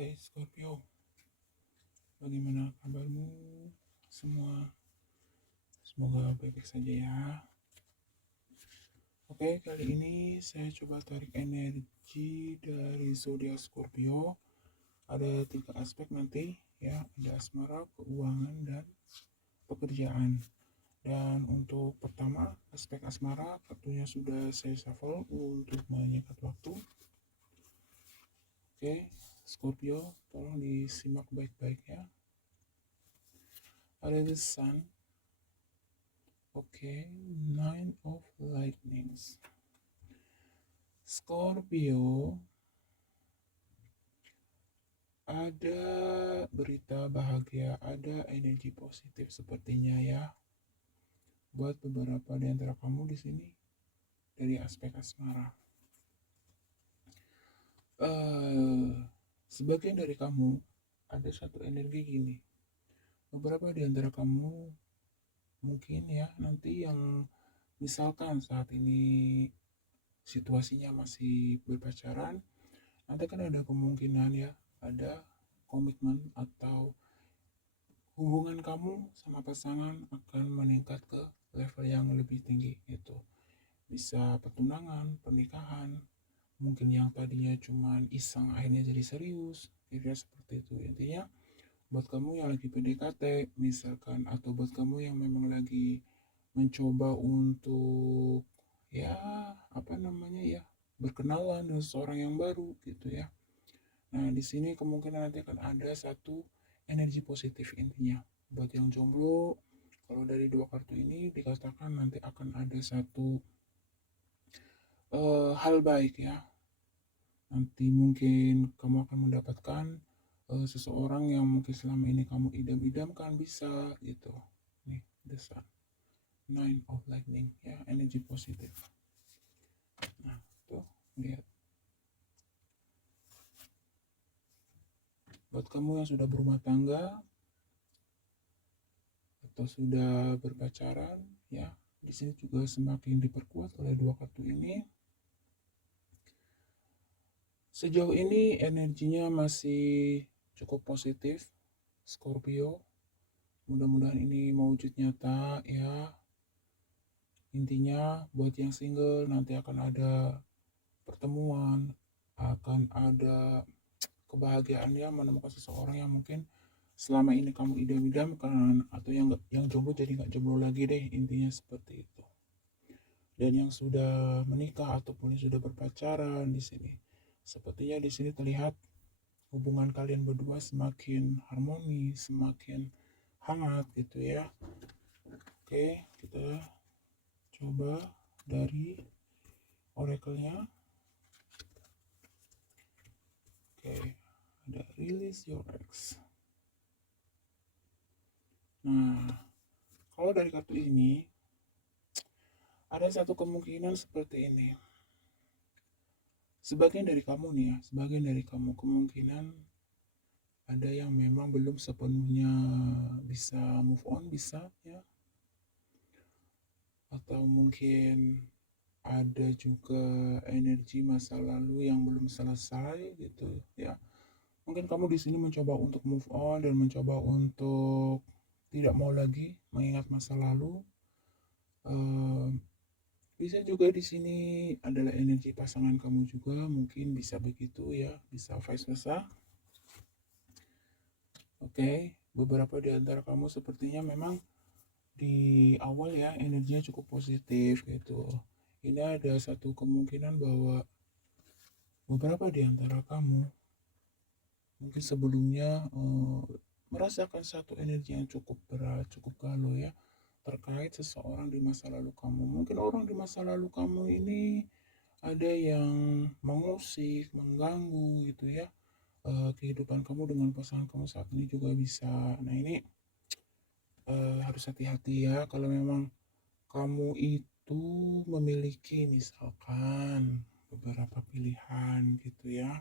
Hai Scorpio, bagaimana kabarmu semua? Semoga baik-baik saja ya. Oke, kali ini saya coba tarik energi dari zodiak Scorpio. Ada 3 aspek nanti ya, ada asmara, keuangan, dan pekerjaan. Dan untuk pertama, aspek asmara, kartunya sudah saya shuffle untuk menyingkat waktu. Oke, Scorpio, tolong disimak baik-baik ya. Ada the sun. Oke, Nine of Lightnings. Scorpio, ada berita bahagia, ada energi positif sepertinya ya. Buat beberapa di antara kamu di sini dari aspek asmara. Sebagian dari kamu ada satu energi gini. Beberapa di antara kamu mungkin ya nanti yang misalkan saat ini situasinya masih berpacaran, nanti kan ada kemungkinan ya ada komitmen atau hubungan kamu sama pasangan akan meningkat ke level yang lebih tinggi, itu bisa pertunangan, pernikahan, mungkin yang tadinya cuman iseng akhirnya jadi serius, kira-kira seperti itu. Intinya buat kamu yang lagi PDKT misalkan, atau buat kamu yang memang lagi mencoba untuk ya apa namanya ya berkenalan dengan seseorang yang baru gitu ya. Nah, di sini kemungkinan nanti akan ada satu energi positif. Intinya buat yang jomblo, kalau dari 2 kartu ini dikatakan nanti akan ada satu hal baik ya. Nanti mungkin kamu akan mendapatkan seseorang yang mungkin selama ini kamu idam-idamkan, bisa gitu. Nih, the sun, Nine of Lightning ya, energi positif. Nah, tuh lihat. Buat kamu yang sudah berumah tangga atau sudah berpacaran ya, di sini juga semakin diperkuat oleh 2 kartu ini. Sejauh ini energinya masih cukup positif Scorpio. Mudah-mudahan ini mewujud nyata ya. Intinya buat yang single nanti akan ada pertemuan, akan ada kebahagiaannya menemukan seseorang yang mungkin selama ini kamu idam-idamkan, atau yang jomblo jadi nggak jomblo lagi deh, intinya seperti itu. Dan yang sudah menikah ataupun yang sudah berpacaran di sini, sepertinya di sini terlihat hubungan kalian berdua semakin harmoni, semakin hangat gitu ya. Oke, kita coba dari oracle-nya. Oke, ada release your ex. Nah, kalau dari kartu ini ada satu kemungkinan seperti ini. Sebagian dari kamu nih ya, sebagian dari kamu kemungkinan ada yang memang belum sepenuhnya bisa move on, bisa ya. Atau mungkin ada juga energi masa lalu yang belum selesai gitu ya. Mungkin kamu di sini mencoba untuk move on dan mencoba untuk tidak mau lagi mengingat masa lalu. Bisa juga di sini adalah energi pasangan kamu juga, mungkin bisa begitu ya, bisa vice versa. Oke, beberapa di antara kamu sepertinya memang di awal ya energinya cukup positif gitu. Ini ada satu kemungkinan bahwa beberapa di antara kamu mungkin sebelumnya merasakan satu energi yang cukup berat, cukup galau ya, terkait seseorang di masa lalu kamu. Mungkin orang di masa lalu kamu ini ada yang mengusik, mengganggu gitu ya. Kehidupan kamu dengan pasangan kamu saat ini juga bisa. Nah, ini harus hati-hati ya kalau memang kamu itu memiliki misalkan beberapa pilihan gitu ya.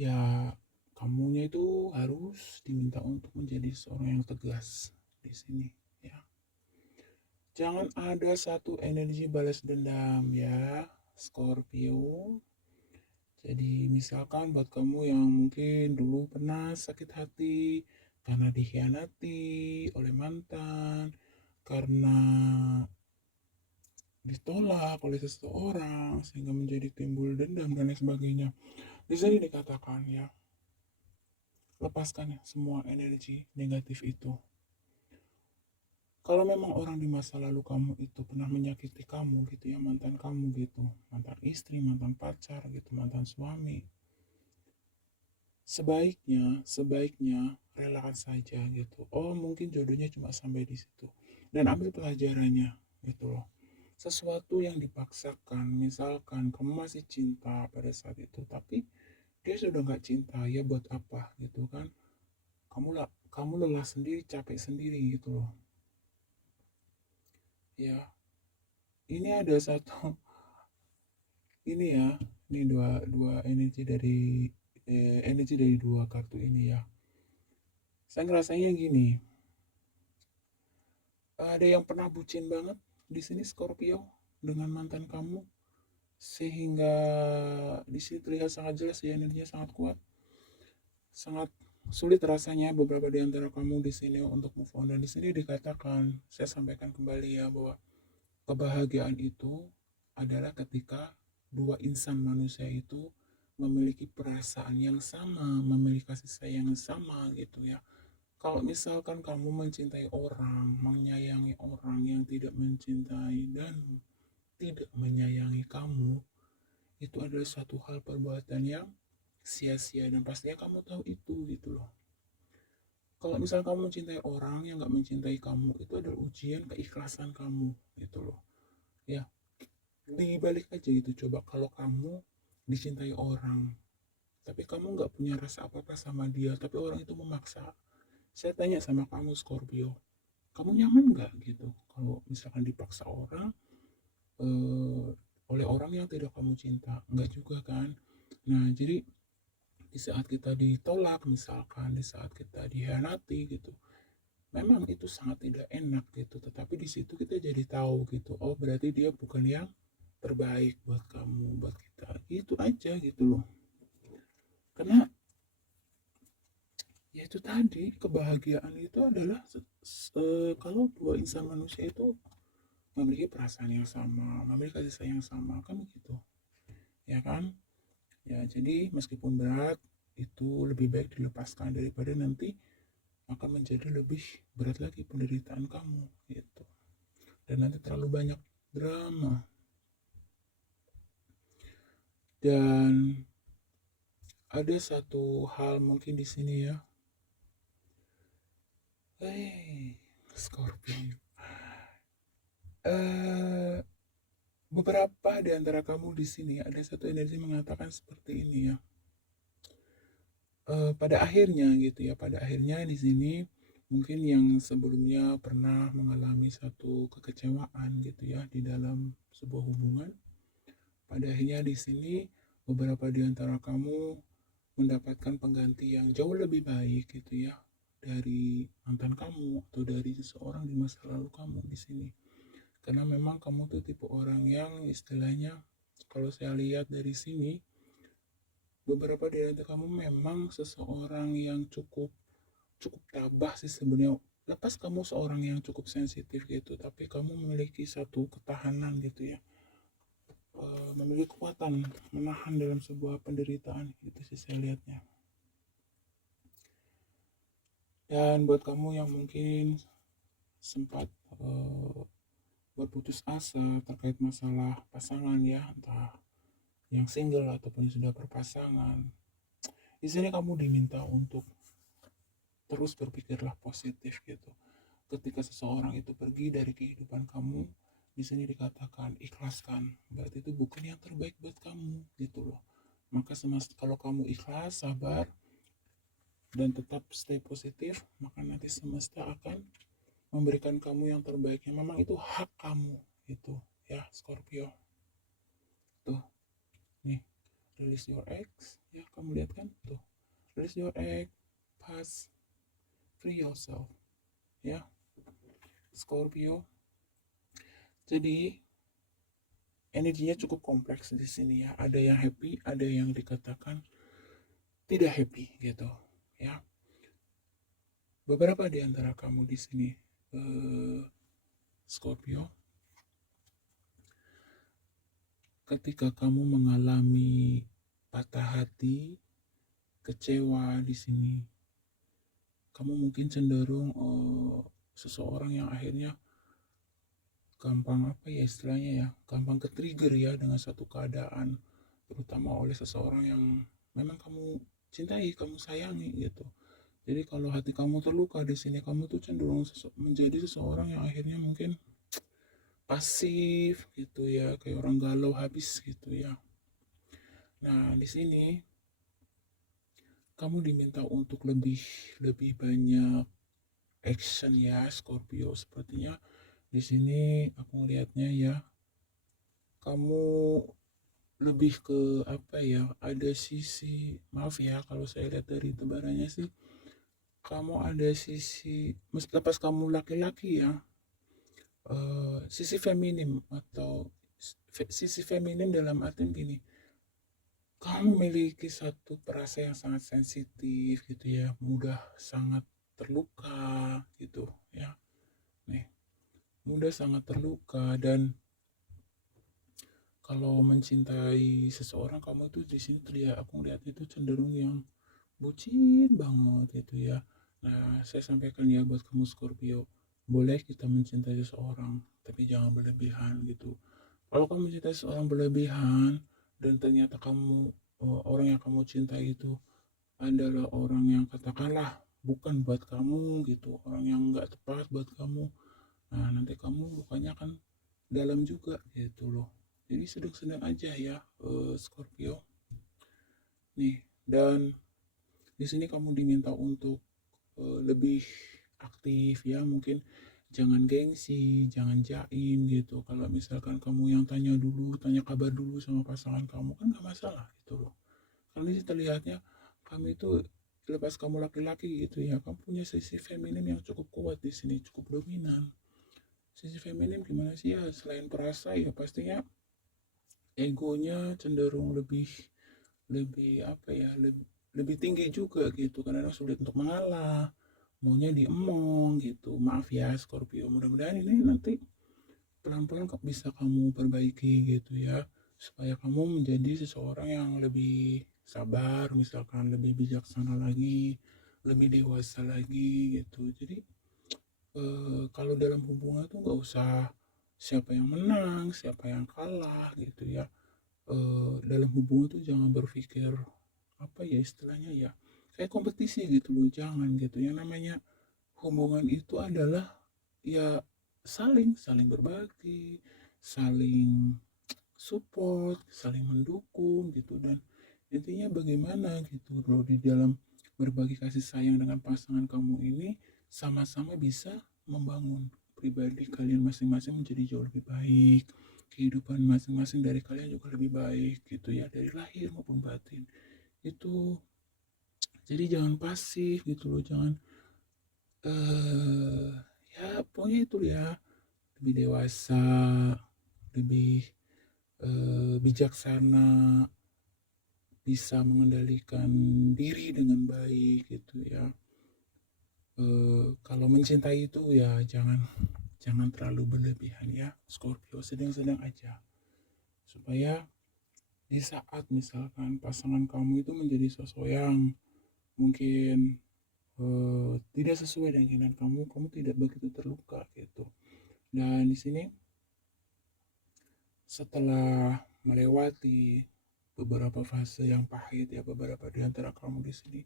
Ya, kamunya itu harus diminta untuk menjadi seorang yang tegas di sini ya. Jangan ada satu energi balas dendam ya, Scorpio. Jadi misalkan buat kamu yang mungkin dulu pernah sakit hati karena dikhianati oleh mantan, karena ditolak oleh seseorang sehingga menjadi timbul dendam dan lain sebagainya. Di sini dikatakan ya, lepaskan semua energi negatif itu. Kalau memang orang di masa lalu kamu itu pernah menyakiti kamu gitu ya, mantan kamu gitu, mantan istri, mantan pacar gitu, mantan suami, sebaiknya relakan saja gitu. Oh, mungkin jodohnya cuma sampai di situ. Dan ambil pelajarannya gitu loh. Sesuatu yang dipaksakan, misalkan kamu masih cinta pada saat itu, tapi dia sudah nggak cinta, ya buat apa gitu kan? Kamu lelah sendiri, capek sendiri gitu loh. Ya, ini ada satu ini ya, ini dua energi dari dua kartu ini ya. Saya ngerasanya gini, ada yang pernah bucin banget di sini Scorpio dengan mantan kamu, sehingga di sini terlihat sangat jelas ya, energinya sangat kuat, sangat sulit rasanya beberapa di antara kamu di sini untuk move on. Dan di sini dikatakan, saya sampaikan kembali ya, bahwa kebahagiaan itu adalah ketika dua insan manusia itu memiliki perasaan yang sama, memiliki kasih sayang yang sama gitu ya. Kalau misalkan kamu mencintai orang, menyayangi orang yang tidak mencintai dan tidak menyayangi kamu, itu adalah suatu hal perbuatan yang sia-sia dan pastinya kamu tahu itu gitu loh. Kalau misalnya kamu mencintai orang yang gak mencintai kamu, itu adalah ujian keikhlasan kamu gitu loh. Ya, dibalik aja gitu, coba kalau kamu dicintai orang tapi kamu nggak punya rasa apa-apa sama dia, tapi orang itu memaksa. Saya tanya sama kamu Scorpio, kamu nyaman nggak gitu kalau misalkan dipaksa orang, eh, oleh orang yang tidak kamu cinta? Nggak juga kan. Nah, jadi di saat kita ditolak, misalkan di saat kita dihianati gitu, memang itu sangat tidak enak gitu, tetapi di situ kita jadi tahu gitu, oh berarti dia bukan yang terbaik buat kamu, buat kita, gitu aja gitu loh. Karena ya itu tadi, kebahagiaan itu adalah kalau dua insan manusia itu memiliki perasaan yang sama, memiliki kasih sayang yang sama, kan begitu ya kan. Ya jadi meskipun berat, itu lebih baik dilepaskan daripada nanti akan menjadi lebih berat lagi penderitaan kamu gitu, dan nanti terlalu banyak drama. Dan ada satu hal mungkin di sini ya, Scorpio, eh beberapa di antara kamu di sini ada satu energi mengatakan seperti ini ya. Pada akhirnya gitu ya, pada akhirnya di sini mungkin yang sebelumnya pernah mengalami satu kekecewaan gitu ya di dalam sebuah hubungan, pada akhirnya di sini beberapa di antara kamu mendapatkan pengganti yang jauh lebih baik gitu ya, dari mantan kamu atau dari seseorang di masa lalu kamu di sini. Karena memang kamu tuh tipe orang yang istilahnya, kalau saya lihat dari sini, beberapa di antara kamu memang seseorang yang cukup cukup tabah sih sebenarnya. Lepas kamu seorang yang cukup sensitif gitu, tapi kamu memiliki satu ketahanan gitu ya, memiliki kekuatan menahan dalam sebuah penderitaan, itu sih saya lihatnya. Dan buat kamu yang mungkin sempat berputus asa terkait masalah pasangan ya, entah yang single ataupun yang sudah berpasangan, di sini kamu diminta untuk terus berpikirlah positif gitu. Ketika seseorang itu pergi dari kehidupan kamu, di sini dikatakan ikhlaskan, berarti itu bukan yang terbaik buat kamu gitu loh. Maka semesta, kalau kamu ikhlas, sabar, dan tetap stay positif, maka nanti semesta akan memberikan kamu yang terbaik, yang memang itu hak kamu itu ya Scorpio. Tuh, nih, release your ex ya, kamu lihat kan tuh, release your ex, pass, free yourself ya Scorpio. Jadi energinya cukup kompleks di sini ya. Ada yang happy, ada yang dikatakan tidak happy gitu ya. Beberapa di antara kamu di sini Scorpio, ketika kamu mengalami patah hati, kecewa di sini, kamu mungkin cenderung seseorang yang akhirnya gampang apa ya istilahnya ya, gampang ke-trigger ya dengan satu keadaan, terutama oleh seseorang yang memang kamu cintai, kamu sayangi gitu. Jadi kalau hati kamu terluka di sini, kamu tuh cenderung menjadi seseorang yang akhirnya mungkin pasif gitu ya, kayak orang galau habis gitu ya. Nah, di sini kamu diminta untuk lebih lebih banyak action ya, Scorpio. Sepertinya di sini aku ngelihatnya ya, kamu lebih ke apa ya? Ada sisi, maaf ya kalau saya lihat dari tebarannya sih, kamu ada sisi, lepas kamu laki-laki ya, sisi feminim atau sisi feminim dalam artian gini, kamu memiliki satu perasaan yang sangat sensitif gitu ya, mudah sangat terluka gitu ya. Nih, mudah sangat terluka, dan kalau mencintai seseorang kamu itu di sini terlihat, aku lihat itu cenderung yang bucin banget gitu ya. Nah, saya sampaikan ya buat kamu Scorpio, boleh kita mencintai seseorang, tapi jangan berlebihan gitu. Kalau kamu mencintai seseorang berlebihan dan ternyata kamu orang yang kamu cintai itu adalah orang yang katakanlah bukan buat kamu gitu, orang yang nggak tepat buat kamu, nah nanti kamu lukanya kan dalam juga gitu loh. Jadi sedang-sedang aja ya, Scorpio nih. Dan di sini kamu diminta untuk lebih aktif ya, mungkin jangan gengsi, jangan jaim gitu. Kalau misalkan kamu yang tanya dulu, tanya kabar dulu sama pasangan kamu, kan gak masalah gitu loh. Karena sih terlihatnya kamu itu, lepas kamu laki-laki gitu ya, kamu punya sisi feminim yang cukup kuat di sini, cukup dominan. Sisi feminim gimana sih ya, selain perasa ya pastinya egonya cenderung lebih lebih apa ya, lebih tinggi juga gitu, karena sulit untuk mengalah, maunya diemong gitu. Maaf ya Scorpio, mudah-mudahan ini nanti pelan-pelan bisa kamu perbaiki gitu ya, supaya kamu menjadi seseorang yang lebih sabar, misalkan lebih bijaksana lagi, lebih dewasa lagi gitu. Jadi kalau dalam hubungan tuh nggak usah siapa yang menang siapa yang kalah gitu ya. Dalam hubungan tuh jangan berpikir apa ya istilahnya ya, kayak kompetisi gitu loh, jangan gitu. Yang namanya hubungan itu adalah ya saling saling berbagi, saling support, saling mendukung gitu. Dan intinya bagaimana gitu loh di dalam berbagi kasih sayang dengan pasangan kamu ini, sama-sama bisa membangun pribadi kalian masing-masing menjadi jauh lebih baik, kehidupan masing-masing dari kalian juga lebih baik gitu ya, dari lahir maupun batin itu. Jadi jangan pasif gitu loh, jangan eh ya pokoknya itu ya, lebih dewasa, lebih bijaksana, bisa mengendalikan diri dengan baik gitu ya. Kalau mencintai itu ya jangan jangan terlalu berlebihan ya Scorpio, sedang-sedang aja, supaya di saat misalkan pasangan kamu itu menjadi sosok yang mungkin tidak sesuai dengan keinginan kamu, kamu tidak begitu terluka gitu. Dan di sini setelah melewati beberapa fase yang pahit ya, beberapa di antara kamu di sini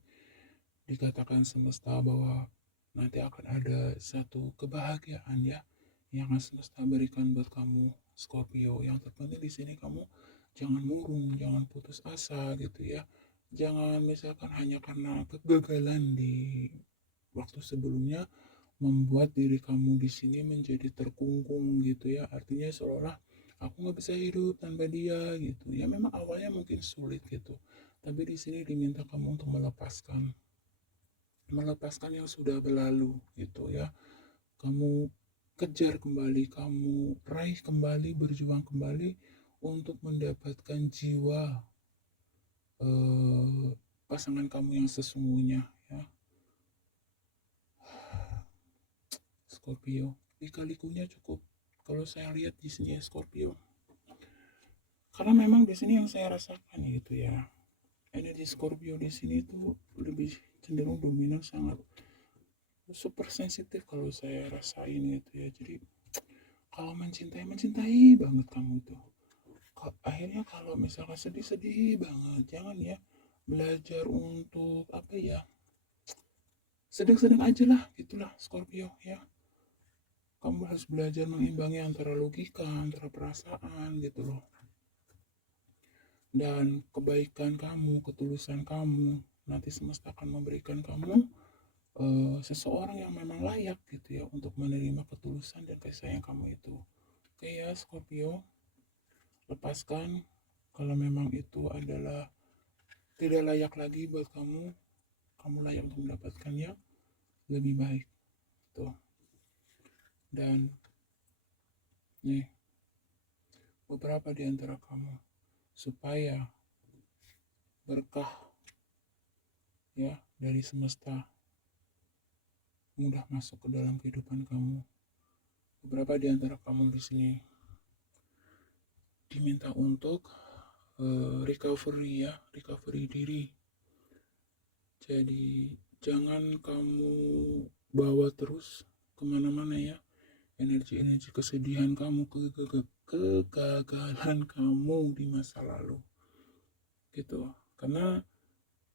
dikatakan semesta bahwa nanti akan ada satu kebahagiaan ya yang akan semesta berikan buat kamu Scorpio. Yang terpenting di sini kamu jangan murung, jangan putus asa gitu ya. Jangan misalkan hanya karena kegagalan di waktu sebelumnya membuat diri kamu di sini menjadi terkungkung gitu ya. Artinya seolah aku nggak bisa hidup tanpa dia gitu. Ya memang awalnya mungkin sulit gitu. Tapi di sini diminta kamu untuk melepaskan yang sudah berlalu gitu ya. Kamu kejar kembali, kamu raih kembali, berjuang kembali untuk mendapatkan jiwa eh, pasangan kamu yang sesungguhnya ya. Scorpio, lika-likunya cukup kalau saya lihat di sini ya Scorpio. Karena memang di sini yang saya rasakan gitu ya. Energi Scorpio di sini tuh lebih cenderung dominan, sangat super sensitif kalau saya rasain gitu ya. Jadi kalau mencintai mencintai banget kamu tuh. Akhirnya kalau misalkan sedih-sedih banget, jangan ya belajar untuk apa ya, sedang-sedang aja lah gitulah Scorpio ya. Kamu harus belajar mengimbangi antara logika, antara perasaan gitu loh. Dan kebaikan kamu, ketulusan kamu, nanti semesta akan memberikan kamu seseorang yang memang layak gitu ya untuk menerima ketulusan dan kasih sayang kamu itu. Oke ya Scorpio, lepaskan kalau memang itu adalah tidak layak lagi buat kamu. Kamu layak untuk mendapatkan yang lebih baik tuh. Dan nih beberapa di antara kamu, supaya berkah ya dari semesta mudah masuk ke dalam kehidupan kamu. Beberapa di antara kamu di sini diminta untuk recovery ya, recovery diri. Jadi jangan kamu bawa terus kemana-mana ya energi-energi kesedihan kamu, kegagalan kamu di masa lalu gitu. Karena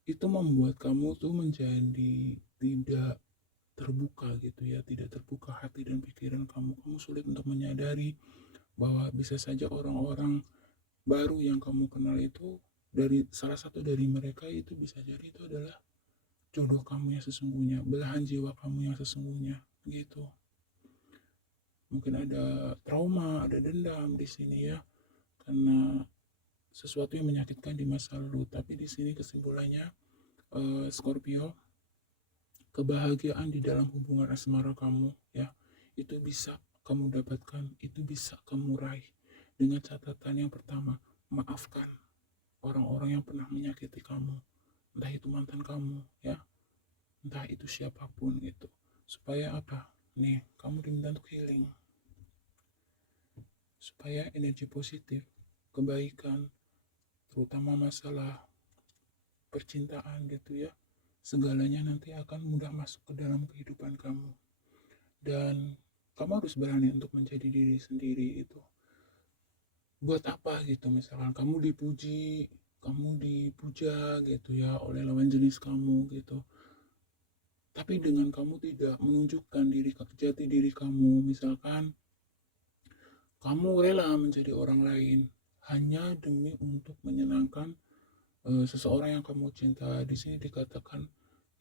itu membuat kamu tuh menjadi tidak terbuka gitu ya, tidak terbuka hati dan pikiran kamu. Kamu sulit untuk menyadari bahwa bisa saja orang-orang baru yang kamu kenal itu, dari salah satu dari mereka itu bisa jadi itu adalah jodoh kamu yang sesungguhnya, belahan jiwa kamu yang sesungguhnya gitu. Mungkin ada trauma, ada dendam di sini ya, karena sesuatu yang menyakitkan di masa lalu. Tapi di sini kesimpulannya, Scorpio, kebahagiaan di dalam hubungan asmara kamu ya, itu bisa kamu dapatkan, itu bisa kamu raih dengan catatan yang pertama, maafkan orang-orang yang pernah menyakiti kamu, entah itu mantan kamu ya, entah itu siapapun itu. Supaya apa? Nih, kamu diminta untuk healing. Supaya energi positif, kebaikan, terutama masalah percintaan gitu ya, segalanya nanti akan mudah masuk ke dalam kehidupan kamu. Dan kamu harus berani untuk menjadi diri sendiri itu. Buat apa gitu, misalkan kamu dipuji, kamu dipuja gitu ya oleh lawan jenis kamu gitu, tapi dengan kamu tidak menunjukkan jati diri kamu, misalkan kamu rela menjadi orang lain hanya demi untuk menyenangkan seseorang yang kamu cinta, di sini dikatakan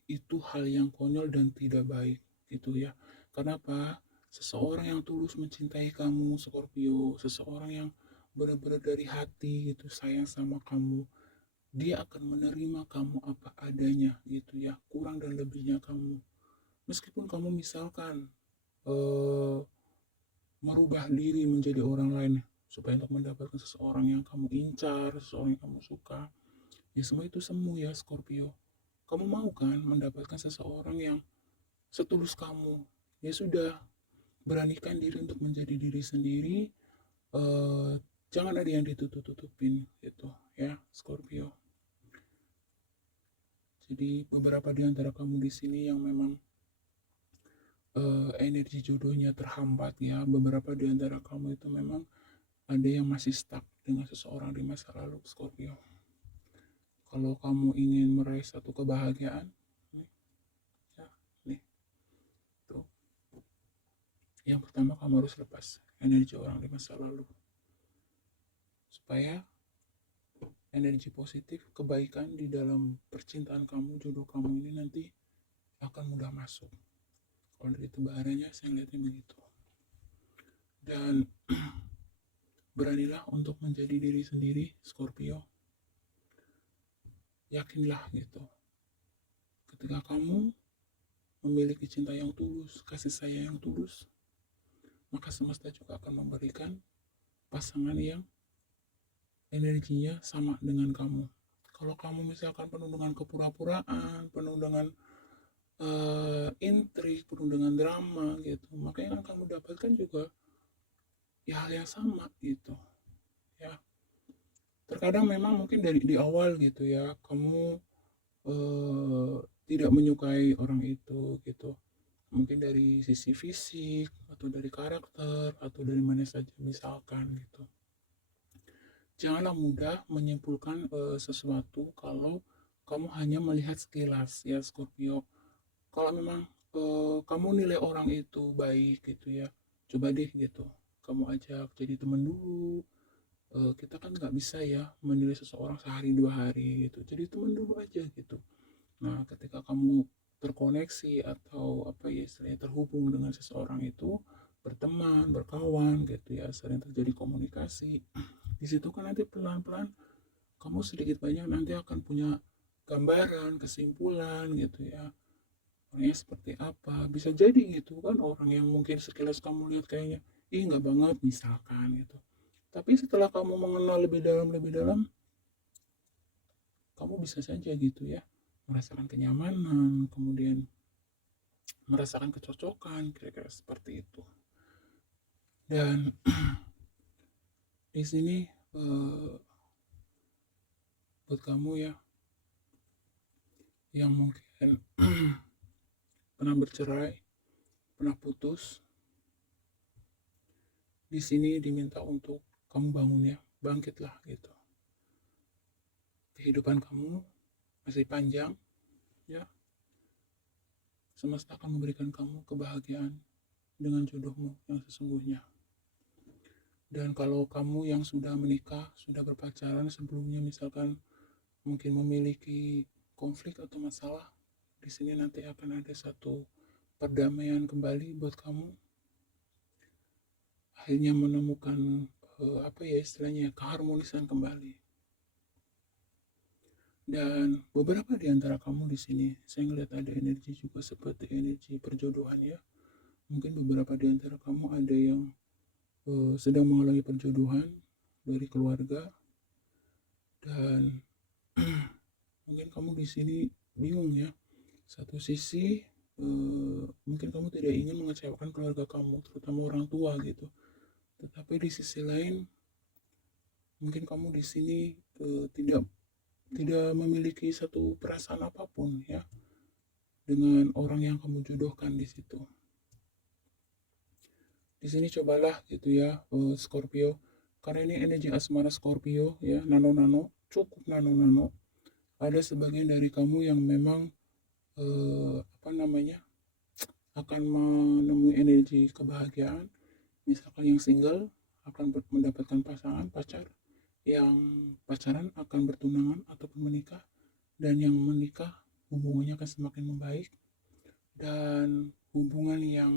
itu hal yang konyol dan tidak baik gitu ya. Kenapa? Seseorang yang tulus mencintai kamu Scorpio, seseorang yang benar-benar dari hati gitu sayang sama kamu, dia akan menerima kamu apa adanya gitu ya, kurang dan lebihnya kamu. Meskipun kamu misalkan eh, merubah diri menjadi orang lain supaya untuk mendapatkan seseorang yang kamu incar, seseorang yang kamu suka, ya semua itu semu ya Scorpio. Kamu mau kan mendapatkan seseorang yang setulus kamu? Ya sudah, beranikan diri untuk menjadi diri sendiri. eh, Jangan ada yang ditutup-tutupin gitu ya Scorpio. Jadi beberapa di antara kamu di sini yang memang energi jodohnya terhambat ya, beberapa di antara kamu itu memang ada yang masih stuck dengan seseorang di masa lalu Scorpio. Kalau kamu ingin meraih satu kebahagiaan, nih, ya, nih, tuh. Yang pertama kamu harus lepas energi orang di masa lalu. Supaya energi positif, kebaikan di dalam percintaan kamu, jodoh kamu ini nanti akan mudah masuk. Kalau dari tebarannya saya lihatnya begitu. Dan beranilah untuk menjadi diri sendiri, Scorpio. Yakinlah gitu. Ketika kamu memiliki cinta yang tulus, kasih sayang yang tulus, maka semesta juga akan memberikan pasangan yang energinya sama dengan kamu. Kalau kamu misalkan penuh dengan kepura-puraan, penuh dengan intrik, penuh dengan drama gitu, makanya kan kamu dapatkan juga ya hal yang sama gitu ya. Terkadang memang mungkin dari di awal gitu ya, kamu eh, tidak menyukai orang itu gitu, mungkin dari sisi fisik atau dari karakter atau dari mana saja misalkan gitu. Janganlah mudah menyimpulkan sesuatu kalau kamu hanya melihat sekilas ya Scorpio. Kalau memang kamu nilai orang itu baik gitu ya, coba deh gitu kamu ajak jadi teman dulu. Kita kan nggak bisa ya menilai seseorang sehari dua hari gitu, jadi teman dulu aja gitu. Nah, ketika kamu terkoneksi atau apa ya istilahnya terhubung dengan seseorang itu, berteman, berkawan gitu ya, sering terjadi komunikasi. Di situ kan nanti pelan-pelan kamu sedikit banyak nanti akan punya gambaran, kesimpulan gitu ya. Orangnya seperti apa. Bisa jadi gitu kan orang yang mungkin sekilas kamu lihat kayaknya, ih nggak banget misalkan gitu. Tapi setelah kamu mengenal lebih dalam, kamu bisa saja gitu ya merasakan kenyamanan, kemudian merasakan kecocokan, kira-kira seperti itu. Dan di sini buat kamu ya yang mungkin pernah bercerai, pernah putus, di sini diminta untuk kamu bangun ya, bangkitlah gitu. Kehidupan kamu masih panjang ya. Semesta akan memberikan kamu kebahagiaan dengan jodohmu yang sesungguhnya. Dan kalau kamu yang sudah menikah, sudah berpacaran sebelumnya misalkan mungkin memiliki konflik atau masalah, di sini nanti akan ada satu perdamaian kembali buat kamu. Akhirnya menemukan apa ya istilahnya keharmonisan kembali. Dan beberapa di antara kamu di sini, saya ngeliat ada energi juga seperti energi perjodohan ya. Mungkin beberapa di antara kamu ada yang sedang mengalami perjodohan dari keluarga, dan mungkin kamu di sini bingung ya. Satu sisi mungkin kamu tidak ingin mengecewakan keluarga kamu, terutama orang tua gitu. Tetapi di sisi lain, mungkin kamu di sini tidak tidak memiliki satu perasaan apapun ya dengan orang yang kamu jodohkan di situ. Di sini cobalah gitu ya Scorpio, karena ini energi asmara Scorpio ya, nano-nano, cukup nano-nano. Ada sebagian dari kamu yang memang apa namanya akan menemui energi kebahagiaan. Misalkan yang single akan mendapatkan pasangan pacar, yang pacaran akan bertunangan ataupun menikah, dan yang menikah hubungannya akan semakin membaik, dan hubungan yang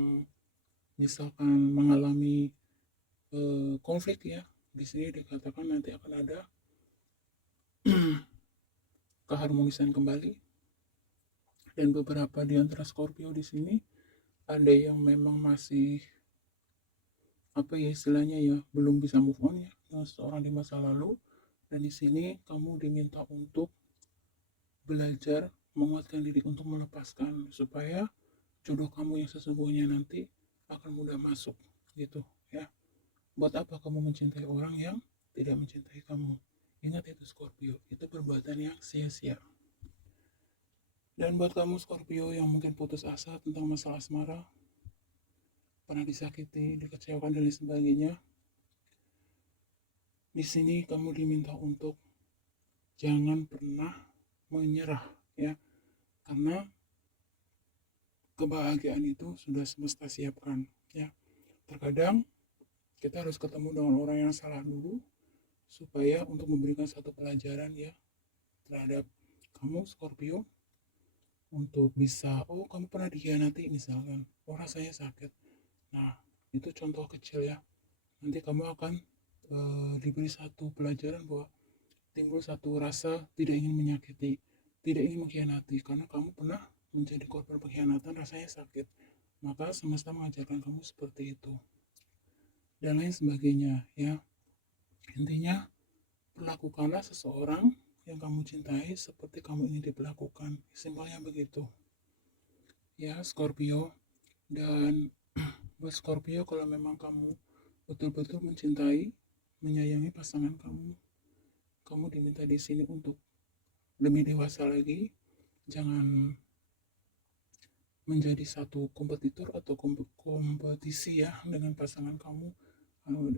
misalkan mengalami konflik ya, di sini dikatakan nanti akan ada keharmonisan kembali. Dan beberapa di antara Scorpio di sini ada yang memang masih apa ya istilahnya ya belum bisa move on ya dengan seseorang di masa lalu, dan di sini kamu diminta untuk belajar menguatkan diri untuk melepaskan supaya jodoh kamu yang sesungguhnya nanti akan mudah masuk gitu ya. Buat apa kamu mencintai orang yang tidak mencintai kamu? Ingat itu Scorpio, itu perbuatan yang sia-sia. Dan buat kamu Scorpio yang mungkin putus asa tentang masalah asmara, pernah disakiti, dikecewakan dan lain sebagainya, di sini kamu diminta untuk jangan pernah menyerah ya, karena kebahagiaan itu sudah semesta siapkan ya. Terkadang kita harus ketemu dengan orang yang salah dulu supaya untuk memberikan satu pelajaran ya terhadap kamu Scorpio, untuk bisa kamu pernah dikhianati misalkan, rasanya sakit. Nah itu contoh kecil ya, nanti kamu akan diberi satu pelajaran bahwa timbul satu rasa tidak ingin menyakiti, tidak ingin mengkhianati, karena kamu pernah menjadi korban pengkhianatan, rasanya sakit. Maka semesta mengajarkan kamu seperti itu dan lain sebagainya ya. Intinya perlakukanlah seseorang yang kamu cintai seperti kamu ingin diperlakukan. Simpelnya begitu. Ya, Scorpio. Dan buat Scorpio, kalau memang kamu betul-betul mencintai, menyayangi pasangan kamu, kamu diminta di sini untuk lebih dewasa lagi. Jangan menjadi satu kompetitor atau kompetisi ya dengan pasangan kamu.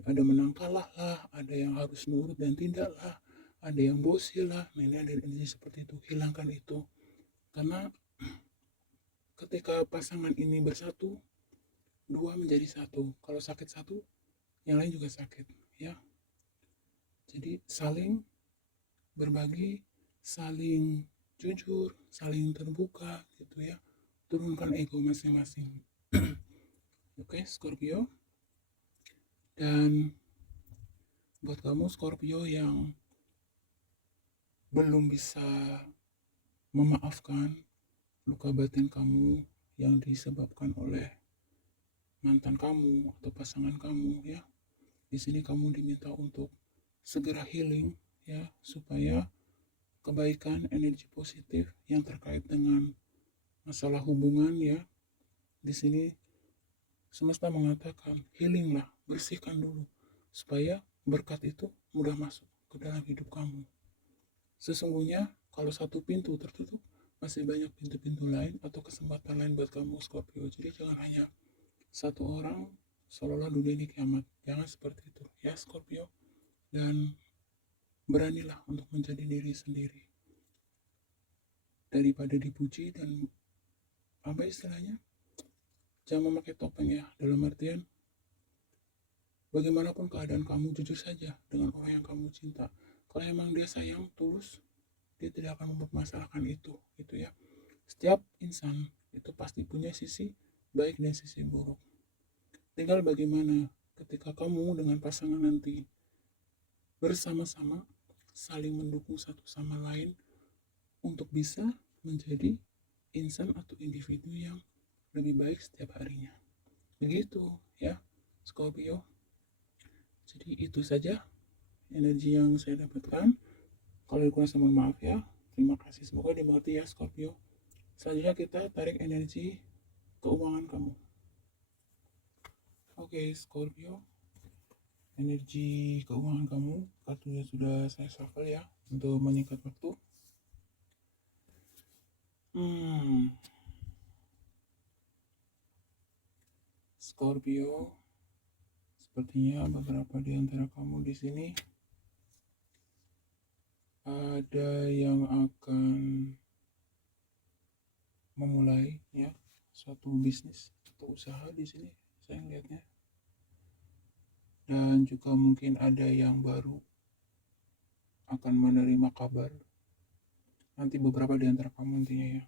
Ada menang kalah lah, ada yang harus nurut dan tidak lah, ada yang bosi lah. Nah, ini ada energi seperti itu. Hilangkan itu. Karena ketika pasangan ini bersatu, dua menjadi satu. Kalau sakit satu, yang lain juga sakit, ya. Jadi saling berbagi, saling jujur, saling terbuka gitu ya. Turunkan ego masing-masing. Oke, Scorpio. Dan buat kamu Scorpio yang belum bisa memaafkan luka batin kamu yang disebabkan oleh mantan kamu atau pasangan kamu ya. Di sini kamu diminta untuk segera healing ya, supaya kebaikan energi positif yang terkait dengan masalah hubungan ya. Di sini semesta mengatakan healing lah, bersihkan dulu supaya berkat itu mudah masuk ke dalam hidup kamu. Sesungguhnya kalau satu pintu tertutup, masih banyak pintu-pintu lain atau kesempatan lain buat kamu Scorpio. Jadi jangan hanya satu orang seolah-olah dunia ini kiamat. Jangan seperti itu ya Scorpio. Dan beranilah untuk menjadi diri sendiri. Daripada dipuji dan apa istilahnya? Jangan memakai topeng ya. Dalam artian bagaimanapun keadaan kamu, jujur saja dengan orang yang kamu cinta. Kalau emang dia sayang tulus, dia tidak akan mempermasalahkan itu ya. Setiap insan itu pasti punya sisi baik dan sisi buruk. Tinggal bagaimana ketika kamu dengan pasangan nanti bersama-sama saling mendukung satu sama lain untuk bisa menjadi insan atau individu yang lebih baik setiap harinya. Begitu ya Scorpio. Jadi itu saja energi yang saya dapatkan. Kalau kurang saya mohon maaf ya. Terima kasih. Semoga dimengerti ya Scorpio. Selanjutnya kita tarik energi keuangan kamu. Oke Scorpio. Energi keuangan kamu. Kartunya sudah saya shuffle ya. Untuk menyingkat waktu. Scorpio. Sepertinya beberapa di antara kamu di sini ada yang akan memulai ya suatu bisnis atau usaha di sini saya lihatnya. Dan juga mungkin ada yang baru akan menerima kabar. Nanti beberapa di antara kamu intinya ya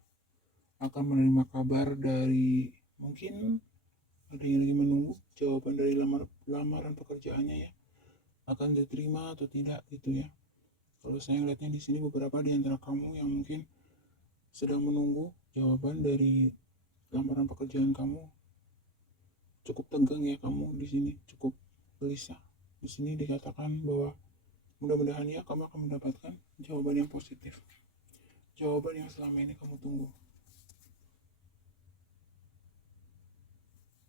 akan menerima kabar dari mungkin ada yang lagi menunggu jawaban dari lamaran pekerjaannya ya, akan diterima atau tidak gitu ya. Kalau saya lihatnya di sini beberapa di antara kamu yang mungkin sedang menunggu jawaban dari lamaran pekerjaan kamu, cukup tegang ya kamu di sini, cukup gelisah. Di sini dikatakan bahwa mudah-mudahan ya kamu akan mendapatkan jawaban yang positif, jawaban yang selama ini kamu tunggu.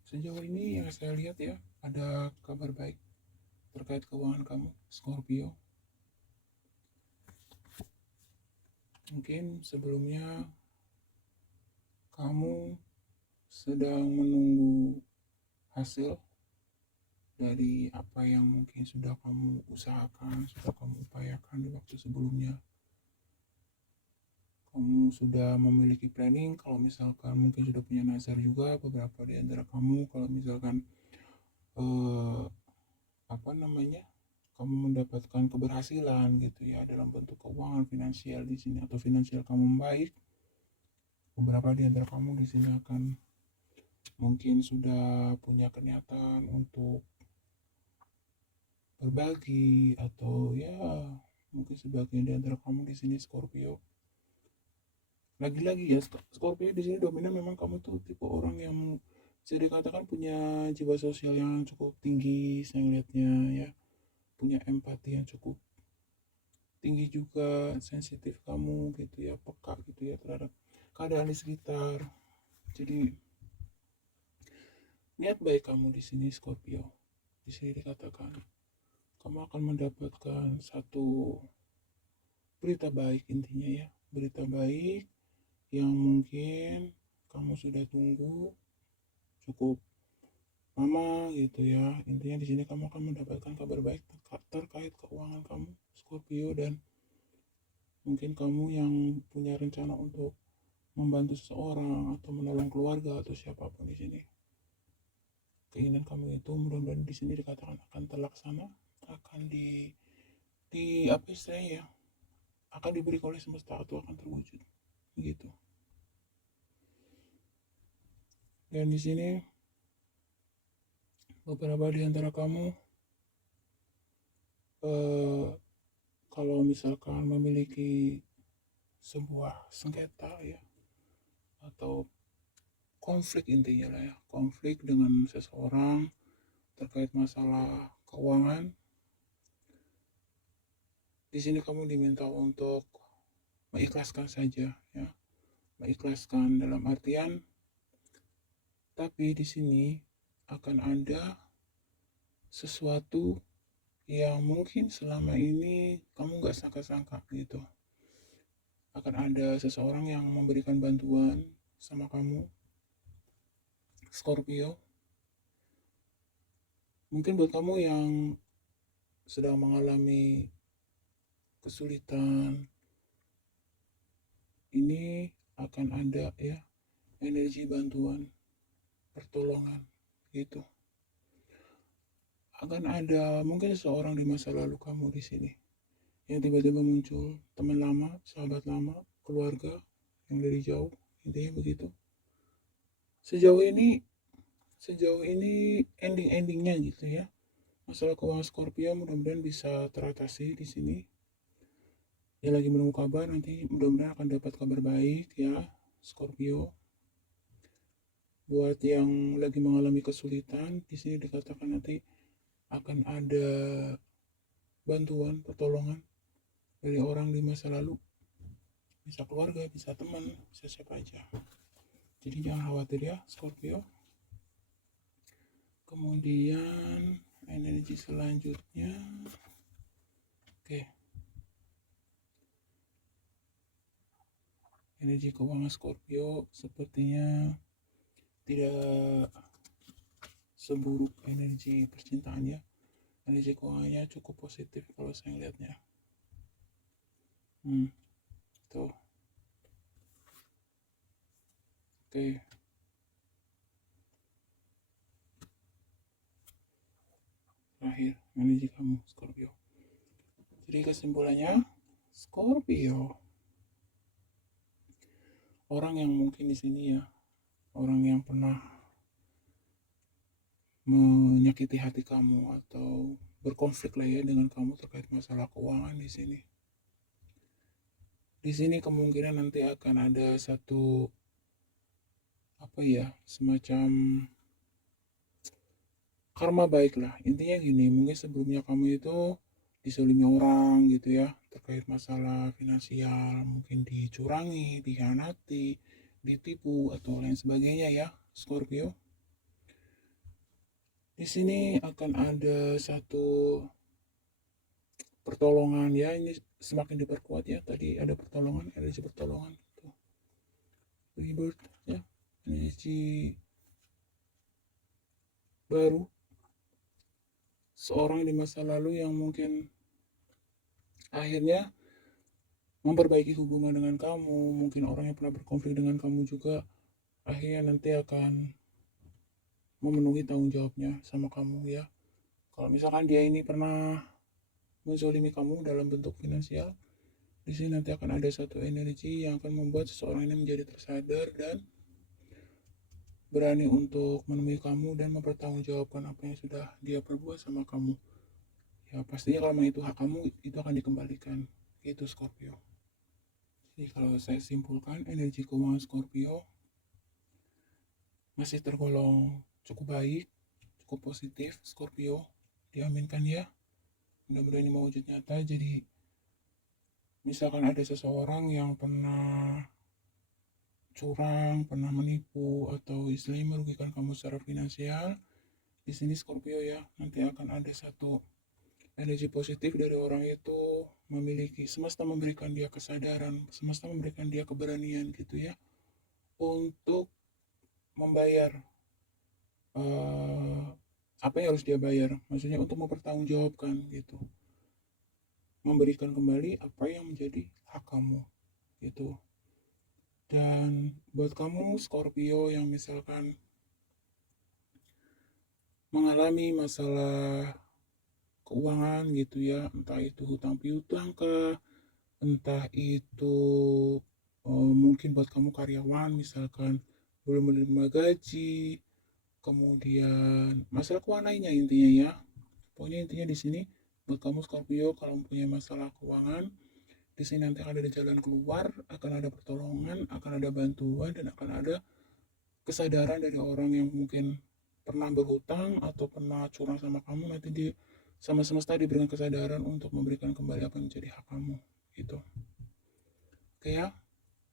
Sejauh ini yang saya lihat ya, ada kabar baik terkait keuangan kamu, Scorpio. Mungkin sebelumnya kamu sedang menunggu hasil dari apa yang mungkin sudah kamu usahakan, sudah kamu upayakan di waktu sebelumnya. Kamu sudah memiliki planning, kalau misalkan mungkin sudah punya nazar juga beberapa di antara kamu, kalau misalkan kamu mendapatkan keberhasilan gitu ya dalam bentuk keuangan finansial di sini atau finansial kamu membaik, beberapa di antara kamu di sini akan mungkin sudah punya kenyataan untuk berbagi atau ya mungkin sebagian di antara kamu di sini Scorpio. Lagi-lagi ya Scorpio di sini dominan memang kamu tuh tipe orang yang bisa dikatakan punya jiwa sosial yang cukup tinggi saya lihatnya ya, punya empati yang cukup tinggi juga sensitif kamu gitu ya, peka gitu ya terhadap keadaan di sekitar. Jadi niat baik kamu di sini Scorpio. Di sini dikatakan kamu akan mendapatkan satu berita baik, intinya ya, berita baik yang mungkin kamu sudah tunggu cukup lama gitu ya. Intinya di sini kamu akan mendapatkan kabar baik terkait keuangan kamu Scorpio, dan mungkin kamu yang punya rencana untuk membantu seseorang atau menolong keluarga atau siapapun di sini. Keinginan kamu itu mudah-mudahan di sini dikatakan akan terlaksana, akan di apa istilahnya ya, akan diberi oleh semesta atau akan terwujud gitu. Dan di sini beberapa di antara kamu kalau misalkan memiliki sebuah sengketa ya, atau konflik, intinya lah ya, konflik dengan seseorang terkait masalah keuangan, di sini kamu diminta untuk mengikhlaskan saja ya, mengikhlaskan dalam artian, tapi di sini akan ada sesuatu yang mungkin selama ini kamu nggak sangka-sangka gitu. Akan ada seseorang yang memberikan bantuan sama kamu Scorpio. Mungkin buat kamu yang sedang mengalami kesulitan, ini akan ada ya energi bantuan, pertolongan gitu. Akan ada mungkin seseorang di masa lalu kamu di sini yang tiba-tiba muncul, teman lama, sahabat lama, keluarga yang dari jauh, intinya begitu. Sejauh ini endingnya gitu ya. Masalah keuangan Scorpio mudah-mudahan bisa teratasi di sini. Ya lagi menunggu kabar, nanti mudah-mudahan akan dapat kabar baik ya Scorpio. Buat yang lagi mengalami kesulitan, di sini dikatakan nanti akan ada bantuan, pertolongan dari orang di masa lalu. Bisa keluarga, bisa teman, bisa siapa aja. Jadi jangan khawatir ya Scorpio. Kemudian energi selanjutnya, oke, energi keuangan Scorpio sepertinya tidak seburuk energi percintaan ya. Energi keuangannya cukup positif kalau saya lihatnya. Tuh. Oke. Terakhir, energi kamu Scorpio. Jadi kesimpulannya, Scorpio, orang yang mungkin di sini ya, orang yang pernah menyakiti hati kamu atau berkonflik lah ya dengan kamu terkait masalah keuangan di sini. Di sini kemungkinan nanti akan ada satu apa ya, semacam karma baik lah. Intinya gini, mungkin sebelumnya kamu itu disolimi orang gitu ya, terkait masalah finansial, mungkin dicurangi, dikhianati, ditipu atau lain sebagainya ya, Scorpio. Di sini akan ada satu pertolongan ya, ini semakin diperkuat ya. Tadi ada pertolongan, energi pertolongan tuh. Rebirth ya, energi baru. Seorang di masa lalu yang mungkin akhirnya memperbaiki hubungan dengan kamu, mungkin orang yang pernah berkonflik dengan kamu juga akhirnya nanti akan memenuhi tanggung jawabnya sama kamu ya. Kalau misalkan dia ini pernah menzolimi kamu dalam bentuk finansial, di sini nanti akan ada satu energi yang akan membuat seseorang ini menjadi tersadar dan berani untuk menemui kamu dan mempertanggungjawabkan apa yang sudah dia perbuat sama kamu. Ya pastinya kalau memang itu hak kamu, itu akan dikembalikan. Itu Scorpio. Jadi kalau saya simpulkan, energi keuangan Scorpio masih tergolong cukup baik, cukup positif. Scorpio, diaminkan ya, mudah-mudahan ini mewujud nyata. Jadi misalkan ada seseorang yang pernah curang, pernah menipu, atau istilahnya merugikan kamu secara finansial, di sini Scorpio ya, nanti akan ada satu energi positif dari orang itu, semesta memberikan dia kesadaran, semesta memberikan dia keberanian gitu ya, untuk membayar eh, apa yang harus dia bayar, maksudnya untuk mempertanggungjawabkan gitu, memberikan kembali apa yang menjadi hak kamu gitu. Dan buat kamu Scorpio yang misalkan mengalami masalah keuangan gitu ya, entah itu hutang piutang kah, entah itu mungkin buat kamu karyawan misalkan belum menerima gaji, kemudian masalah keuangan lainnya intinya ya. Pokoknya intinya di sini buat kamu Scorpio kalau mempunyai masalah keuangan, di sini nanti akan ada jalan keluar, akan ada pertolongan, akan ada bantuan, dan akan ada kesadaran dari orang yang mungkin pernah berhutang atau pernah curang sama kamu, nanti di sama semesta diberikan kesadaran untuk memberikan kembali apa yang menjadi hak kamu gitu. Oke ya,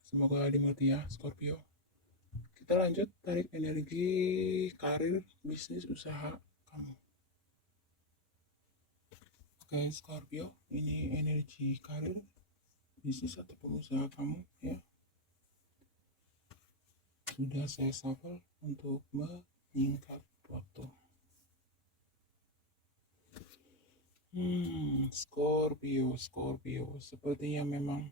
semoga dimengerti ya Scorpio. Kita lanjut tarik energi karir, bisnis, usaha kamu. Oke Scorpio, ini energi karir, bisnis ataupun usaha kamu ya. Sudah saya shuffle untuk menyingkat waktu. Scorpio, sepertinya memang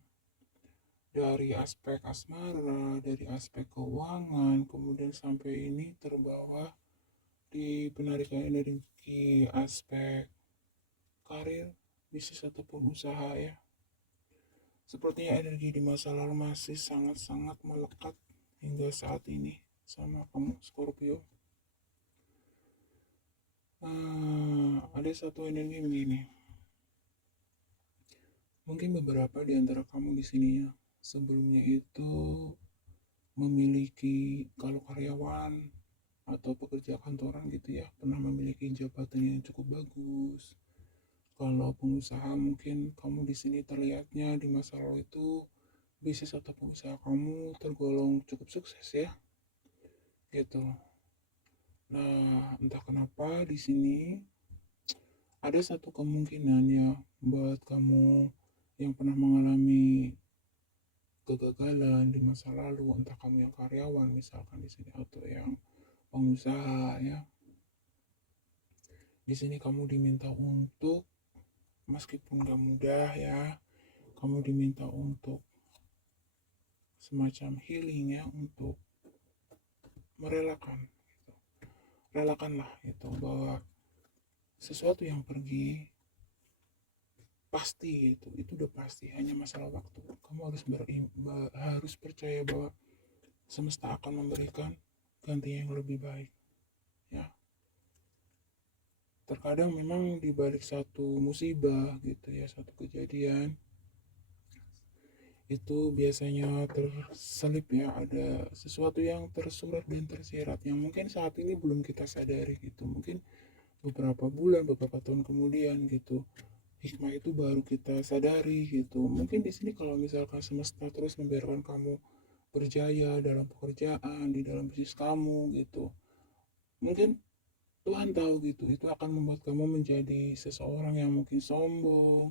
dari aspek asmara, dari aspek keuangan, kemudian sampai ini terbawa di penarikan energi aspek karir, bisnis ataupun usaha ya. Sepertinya energi di masa lalu masih sangat-sangat melekat hingga saat ini sama kamu Scorpio. Ada satu energi begini. Mungkin beberapa di antara kamu di sini ya, sebelumnya itu memiliki, kalau karyawan atau pekerja kantoran gitu ya, pernah memiliki jabatan yang cukup bagus. Kalau pengusaha mungkin kamu di sini terlihatnya di masa lalu itu bisnis atau pengusaha kamu tergolong cukup sukses ya, gitu. Nah, entah kenapa di sini ada satu kemungkinan ya buat kamu yang pernah mengalami kegagalan di masa lalu, entah kamu yang karyawan misalkan di sini atau yang pengusaha ya. Di sini kamu diminta untuk, meskipun gak mudah ya, kamu diminta untuk semacam healing ya, untuk merelakan gitu. Relakanlah itu bahwa sesuatu yang pergi pasti itu udah pasti, hanya masalah waktu. Kamu harus percaya bahwa semesta akan memberikan ganti yang lebih baik ya. Terkadang memang di balik satu musibah gitu ya, satu kejadian itu biasanya terselip ya, ada sesuatu yang tersurat dan tersirat yang mungkin saat ini belum kita sadari gitu. Mungkin beberapa bulan, beberapa tahun kemudian gitu, hikmah itu baru kita sadari gitu. Mungkin di sini kalau misalkan semesta terus membiarkan kamu berjaya dalam pekerjaan, di dalam bisnis kamu gitu, mungkin Tuhan tahu gitu, itu akan membuat kamu menjadi seseorang yang mungkin sombong,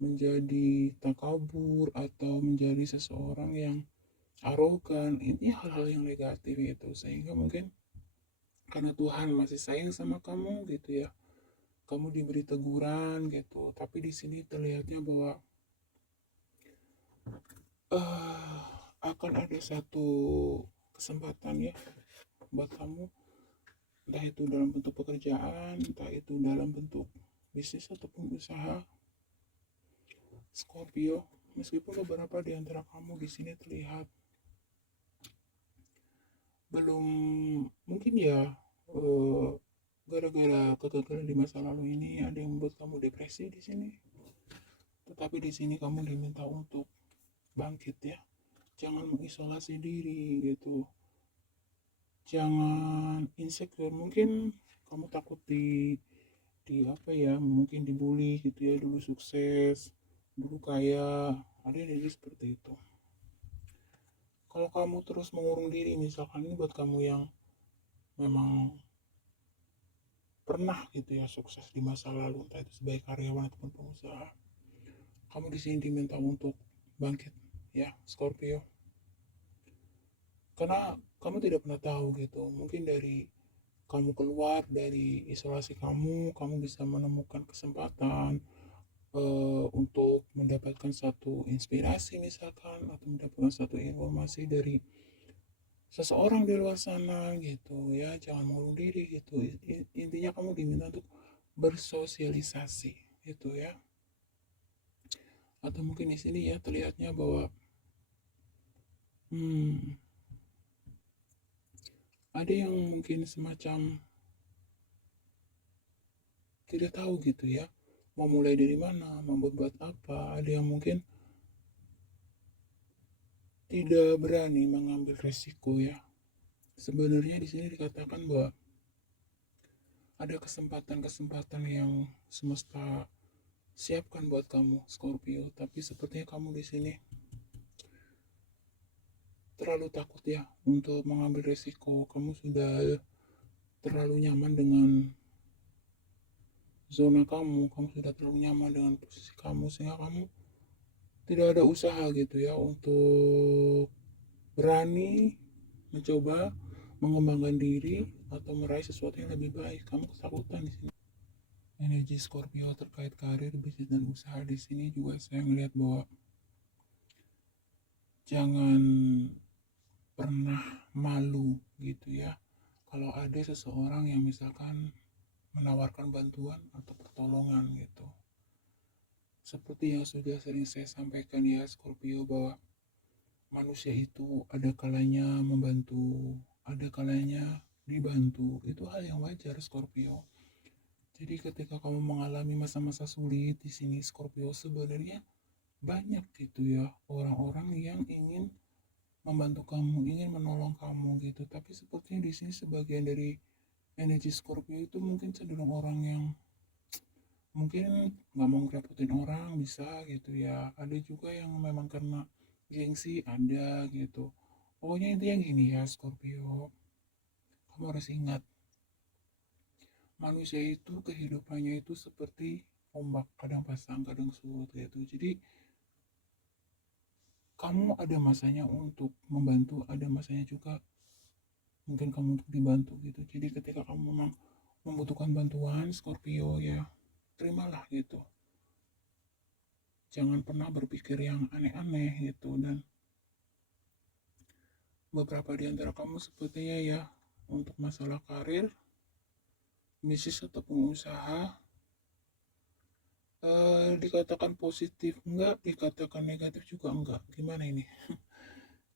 menjadi takabur, atau menjadi seseorang yang arogan. Ini hal-hal yang negatif gitu, sehingga mungkin karena Tuhan masih sayang sama kamu gitu ya, kamu diberi teguran gitu. Tapi di sini terlihatnya bahwa akan ada satu kesempatan ya buat kamu, entah itu dalam bentuk pekerjaan, entah itu dalam bentuk bisnis ataupun usaha Scorpio. Meskipun beberapa di antara kamu di sini terlihat belum, mungkin ya gara-gara kegagalan di masa lalu ini ada yang membuat kamu depresi di sini. Tetapi di sini kamu diminta untuk bangkit ya. Jangan mengisolasi diri gitu. Jangan insecure. Mungkin kamu takut di apa ya, mungkin dibully gitu ya, dulu sukses, dulu kaya, Ada energi seperti itu. Kalau kamu terus mengurung diri, misalkan ini buat kamu yang memang pernah gitu ya sukses di masa lalu, entah itu sebagai karyawan ataupun pengusaha, kamu di sini diminta untuk bangkit, ya Scorpio. Karena kamu tidak pernah tahu gitu, mungkin dari kamu keluar dari isolasi kamu bisa menemukan kesempatan untuk mendapatkan satu inspirasi misalkan, atau mendapatkan satu informasi dari seseorang di luar sana gitu ya. Jangan mengurung diri gitu. Intinya kamu diminta untuk bersosialisasi gitu ya. Atau mungkin di sini ya terlihatnya bahwa hmm, ada yang mungkin semacam tidak tahu gitu ya, mau mulai dari mana, mau berbuat apa. Ada yang mungkin tidak berani mengambil resiko ya. Sebenarnya di sini dikatakan bahwa ada kesempatan-kesempatan yang semesta siapkan buat kamu Scorpio, tapi sepertinya kamu di sini terlalu takut ya untuk mengambil resiko. Kamu sudah terlalu nyaman dengan zona kamu sudah terlalu nyaman dengan posisi kamu, sehingga kamu tidak ada usaha gitu ya untuk berani mencoba mengembangkan diri atau meraih sesuatu yang lebih baik. Kamu ketakutan di sini. Energi Scorpio terkait karir, bisnis dan usaha di sini juga saya melihat bahwa jangan pernah malu gitu ya. Kalau ada seseorang yang misalkan menawarkan bantuan atau pertolongan gitu. Seperti yang sudah sering saya sampaikan ya Scorpio, bahwa manusia itu ada kalanya membantu, ada kalanya dibantu. Itu hal yang wajar Scorpio. Jadi ketika kamu mengalami masa-masa sulit di sini Scorpio, sebenarnya banyak gitu ya orang-orang yang ingin membantu kamu, ingin menolong kamu gitu. Tapi sepertinya di sini sebagian dari energi Scorpio itu mungkin cenderung orang yang mungkin nggak mau ngerepotin orang, bisa gitu ya. Ada juga yang memang karena gengsi, ada gitu. Pokoknya intinya gini ya Scorpio, kamu harus ingat, manusia itu kehidupannya itu seperti ombak, kadang pasang kadang surut gitu. Jadi kamu ada masanya untuk membantu, ada masanya juga mungkin kamu untuk dibantu gitu. Jadi ketika kamu memang membutuhkan bantuan Scorpio ya, terimalah gitu. Jangan pernah berpikir yang aneh-aneh gitu. Dan beberapa di antara kamu sepertinya ya, untuk masalah karir, bisnis ataupun usaha, dikatakan positif enggak, dikatakan negatif juga enggak. Gimana ini?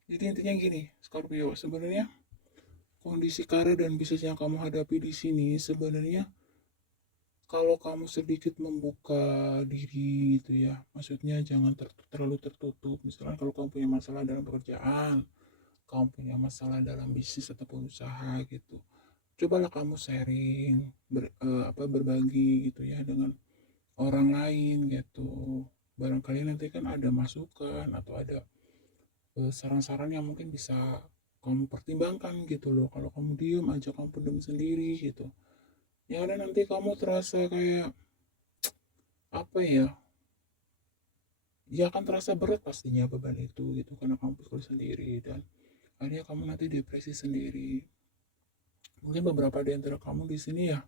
Jadi intinya gini, Scorpio, sebenarnya kondisi karir dan bisnis yang kamu hadapi di sini sebenarnya kalau kamu sedikit membuka diri gitu ya, maksudnya jangan terlalu tertutup. Misalnya kalau kamu punya masalah dalam pekerjaan, kamu punya masalah dalam bisnis ataupun usaha gitu, cobalah kamu sharing, berbagi gitu ya dengan orang lain gitu. Barangkali nanti kan ada masukan atau ada saran-saran yang mungkin bisa kamu pertimbangkan gitu loh. Kalau kamu diem aja, kamu pendem sendiri gitu, ya ada nanti kamu terasa kayak apa ya, ya akan terasa berat pastinya beban itu gitu, karena kamu pikul sendiri dan akhirnya kamu nanti depresi sendiri. Mungkin beberapa di antara kamu di sini ya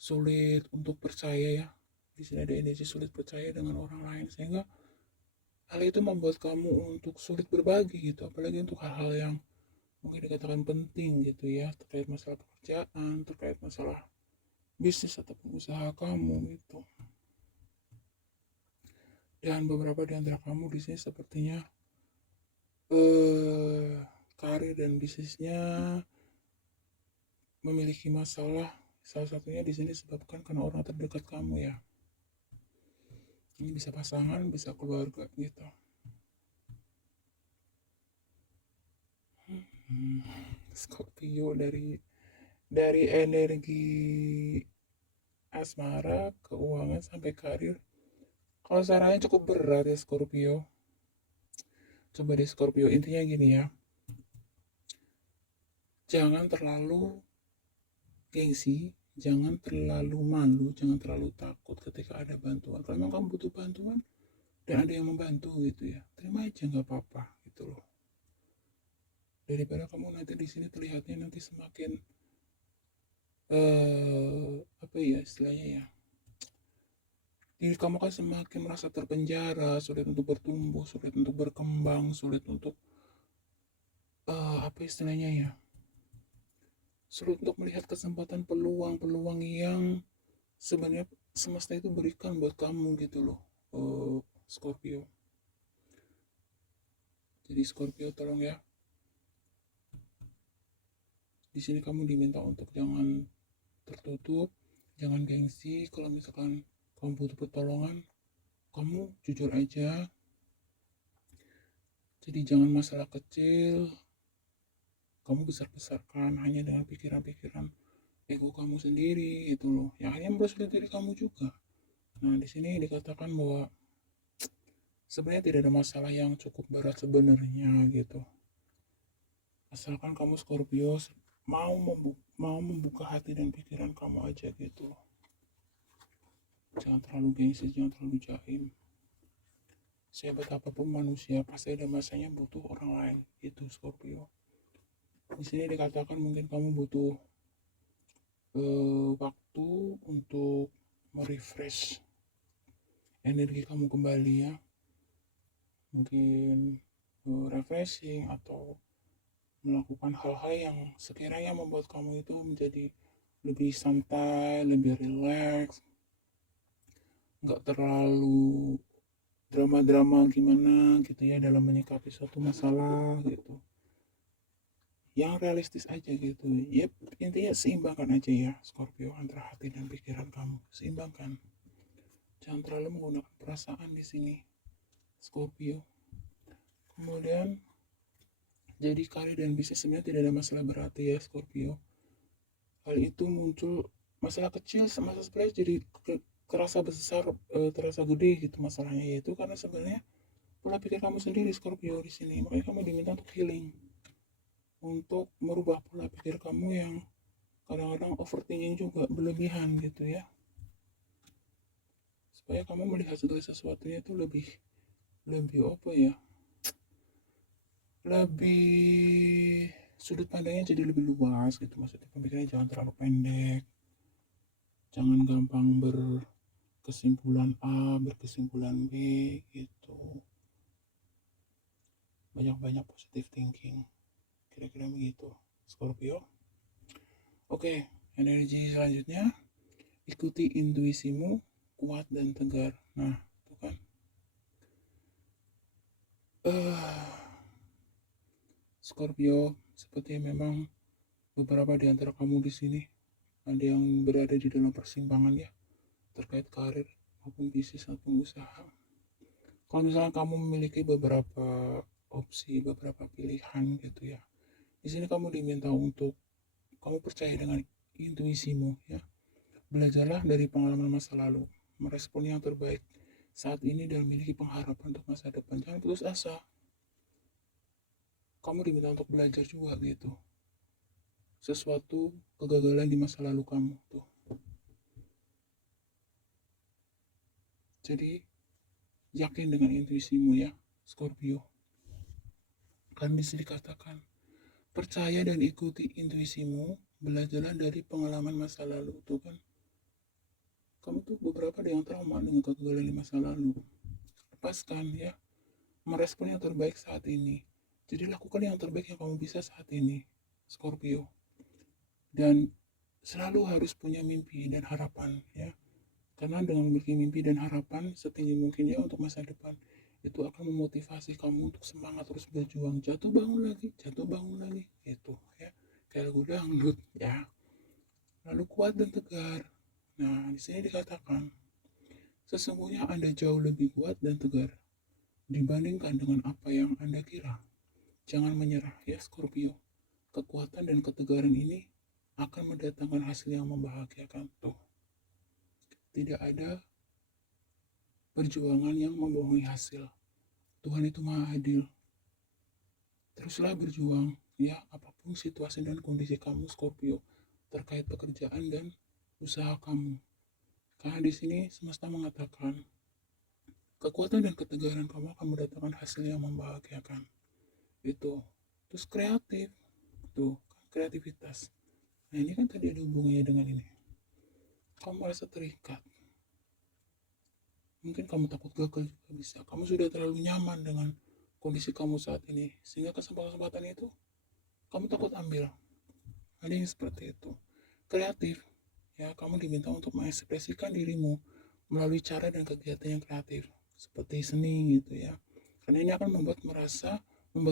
sulit untuk percaya ya, di sini ada energi sulit percaya dengan orang lain, sehingga hal itu membuat kamu untuk sulit berbagi gitu, apalagi untuk hal-hal yang mungkin dikatakan penting gitu ya, terkait masalah pekerjaan, terkait masalah bisnis ataupun usaha kamu gitu. Dan beberapa di antara kamu di sini sepertinya karir dan bisnisnya memiliki masalah. Salah satunya di sini disebabkan karena orang terdekat kamu ya. Ini bisa pasangan, bisa keluarga gitu. Scorpio, dari energi asmara, keuangan sampai karir. Kalau sarannya cukup berat ya Scorpio. Coba deh Scorpio, intinya gini ya, jangan terlalu gengsi, jangan terlalu malu, jangan terlalu takut ketika ada bantuan. Kalau memang kamu butuh bantuan dan ada yang membantu gitu ya, terima aja, nggak apa-apa gitu loh. Daripada kamu nanti di sini terlihatnya nanti semakin apa ya istilahnya ya, diri kamu kan semakin merasa terpenjara, sulit untuk bertumbuh, sulit untuk berkembang, sulit untuk apa istilahnya ya, sulit untuk melihat kesempatan peluang-peluang yang sebenarnya semesta itu berikan buat kamu gitu loh, Scorpio. Jadi Scorpio tolong ya, di sini kamu diminta untuk jangan tertutup, jangan gengsi. Kalau misalkan kamu butuh pertolongan, kamu jujur aja. Jadi jangan masalah kecil kamu besar-besarkan hanya dengan pikiran-pikiran ego kamu sendiri itu loh, yang hanya mempersulit diri kamu juga. Nah, di sini dikatakan bahwa sebenarnya tidak ada masalah yang cukup berat sebenarnya gitu. Asalkan kamu Scorpio mau membuka hati dan pikiran kamu aja gitu. Jangan terlalu gengsi, jangan terlalu jaim. Sehebat apapun manusia pasti ada masanya butuh orang lain. Itu Scorpio. Di sini dikatakan mungkin kamu butuh waktu untuk merefresh energi kamu kembali ya. Mungkin refreshing atau melakukan hal-hal yang sekiranya membuat kamu itu menjadi lebih santai, lebih rileks, nggak terlalu drama-drama gimana gitu ya dalam menyikapi suatu masalah gitu. Yang realistis aja gitu. Yep, intinya seimbangkan aja ya Scorpio antara hati dan pikiran kamu. Seimbangkan. Jangan terlalu menggunakan perasaan di sini, Scorpio. Kemudian jadi karir dan bisnis sebenarnya tidak ada masalah berarti ya Scorpio. Hal itu muncul masalah kecil, masalah sebenarnya jadi terasa besar, terasa gede gitu masalahnya, yaitu karena sebenarnya pola pikir kamu sendiri Scorpio di sini. Makanya kamu diminta untuk healing, untuk merubah pola pikir kamu yang kadang-kadang overthinking juga berlebihan gitu ya, supaya kamu melihat segala sesuatunya itu lebih lebih apa ya, lebih sudut pandangnya jadi lebih luas gitu. Maksudnya pemikirannya jangan terlalu pendek, jangan gampang berkesimpulan A berkesimpulan B gitu. Banyak-banyak positive thinking, kira-kira begitu Scorpio. Oke, energi selanjutnya, ikuti intuisimu, kuat dan tegar. Nah, itu kan Scorpio, seperti memang beberapa di antara kamu di sini ada yang berada di dalam persimpangan ya, terkait karir maupun bisnis maupun usaha. Kalau misalnya kamu memiliki beberapa opsi, beberapa pilihan gitu ya, di sini kamu diminta untuk kamu percaya dengan intuisimu ya. Belajarlah dari pengalaman masa lalu, merespon yang terbaik saat ini dan memiliki pengharapan untuk masa depan. Jangan putus asa. Kamu diminta untuk belajar juga gitu. Sesuatu kegagalan di masa lalu kamu tuh. Jadi yakin dengan intuisimu ya, Scorpio. Kan bisa dikatakan, percaya dan ikuti intuisimu, belajarlah dari pengalaman masa lalu tuh kan. Kamu tuh beberapa ada yang trauma dengan kegagalan di masa lalu. Lepaskan ya, merespon yang terbaik saat ini. Jadi lakukan yang terbaik yang kamu bisa saat ini, Scorpio. Dan selalu harus punya mimpi dan harapan ya. Karena dengan memiliki mimpi dan harapan setinggi mungkin ya untuk masa depan, itu akan memotivasi kamu untuk semangat terus berjuang, jatuh bangun lagi gitu ya, kayak lagu dangdut ya. Lalu kuat dan tegar. Nah, di sini dikatakan sesungguhnya Anda jauh lebih kuat dan tegar dibandingkan dengan apa yang Anda kira. Jangan menyerah ya Scorpio. Kekuatan dan ketegaran ini akan mendatangkan hasil yang membahagiakan tuh. Tidak ada perjuangan yang membohongi hasil. Tuhan itu maha adil. Teruslah berjuang, ya, apapun situasi dan kondisi kamu Scorpio terkait pekerjaan dan usaha kamu. Karena di sini semesta mengatakan kekuatan dan ketegaran kamu akan mendatangkan hasil yang membahagiakan. Itu. Terus kreatif. Tuh, kreativitas. Nah, ini kan tadi ada hubungannya dengan ini. Kamu merasa terikat. Mungkin kamu takut gagal juga bisa. Kamu sudah terlalu nyaman dengan kondisi kamu saat ini. Sehingga kesempatan-kesempatan itu kamu takut ambil. Ada yang seperti itu. Kreatif. Ya, kamu diminta untuk mengekspresikan dirimu melalui cara dan kegiatan yang kreatif. Seperti seni gitu ya. Karena ini akan membuat